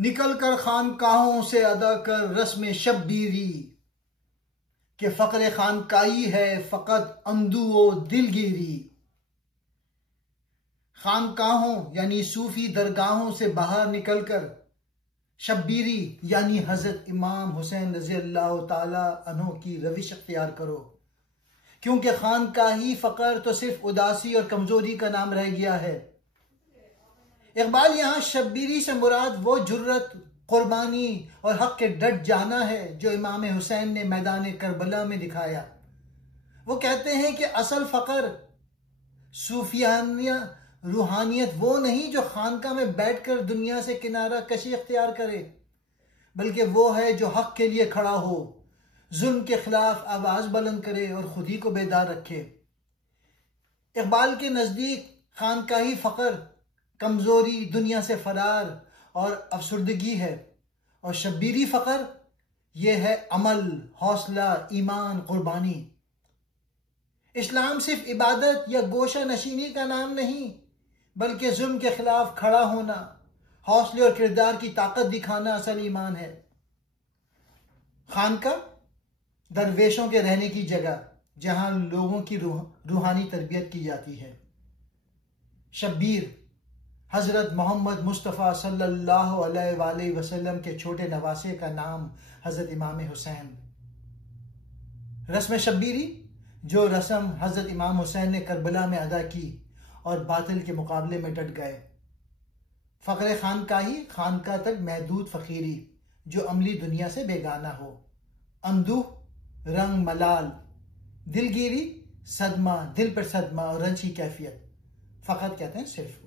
निकल कर खानकाहों से अदा कर रस्म शब्बीरी, के फक्र खानकाई है फकत अंदू व दिलगिरी। खानकाहों यानी सूफी दरगाहों से बाहर निकलकर शब्बीरी यानी हजरत इमाम हुसैन रज़ी अल्लाह ताला अन्हो की रविश अख्तियार करो, क्योंकि खानकाही फकर तो सिर्फ उदासी और कमजोरी का नाम रह गया है। इकबाल यहाँ शब्बीरी से मुराद वो जुर्रत, कुर्बानी और हक के डट जाना है जो इमाम हुसैन ने मैदान करबला में दिखाया। वो कहते हैं कि असल फकर सूफियानिया रूहानियत वो नहीं जो खानका में बैठकर दुनिया से किनारा कशी अख्तियार करे, बल्कि वो है जो हक के लिए खड़ा हो, जुल्म के खिलाफ आवाज बुलंद करे और खुद ही को बेदार रखे। इकबाल के नजदीक खानकाही फकर कमजोरी, दुनिया से फरार और अफसुर्दगी है, और शब्बीरी फकर यह है अमल, हौसला, ईमान, कुर्बानी। इस्लाम सिर्फ इबादत या गोशा नशीनी का नाम नहीं, बल्कि जुल्म के खिलाफ खड़ा होना, हौसले और किरदार की ताकत दिखाना असल ईमान है। खानका दरवेशों के रहने की जगह जहां लोगों की रूहानी तरबियत की जाती है। शब्बीर हजरत मोहम्मद मुस्तफ़ा सल्लल्लाहु अलैहि वसल्लम के छोटे नवासे का नाम हजरत इमाम हुसैन। रस्म शब्बीरी जो रस्म हजरत इमाम हुसैन ने करबला में अदा की और बातिल के मुकाबले में डट गए। फक्र खानकाही खानका तक महदूद फकीरी जो अमली दुनिया से बेगाना हो। अंदूह रंग मलाल, दिलगिरी सदमा, दिल पर सदमा और रंज की कैफियत। फकत कहते हैं सिर्फ।